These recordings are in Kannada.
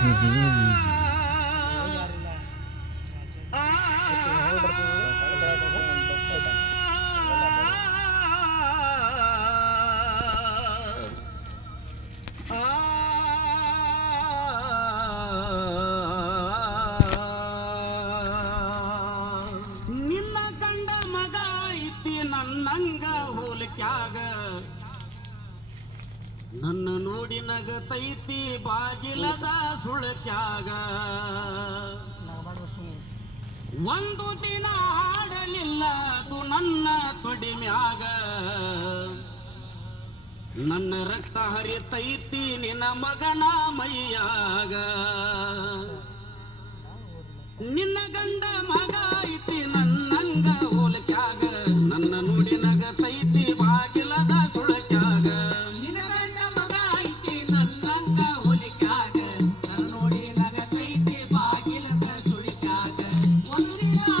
Mm-hmm. ನನ್ನಂಗ ಹೋಲಕ್ಯಾಗ. ನನ್ನ ನೋಡಿ ನಗತೈತಿ ಬಾಗಿಲದ ಸುಳ ಸುಳಕ್ಯಾಗ. ಒಂದು ದಿನ ಹಾಡಲಿಲ್ಲ, ಅದು ನನ್ನ ತೊಡಿಮ್ಯಾಗ ನನ್ನ ರಕ್ತ ಹರಿತೈತಿ ನಿನ್ನ ಮಗನ ಮೈಯಾಗ. ನಿನ್ನ ಗಂಡ ಮಗ ಐತಿ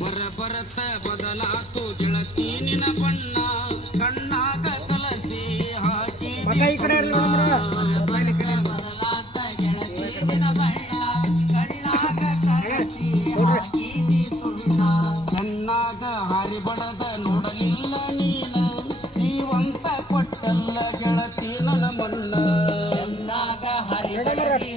ಬರ ಬರತ ಬದಲಾತು ಗೆಳತಿ ನಿನ ಬಣ್ಣ ಕಣ್ಣಾಗ ಕಲಸಿ ಹಾಕಿ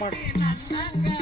慢点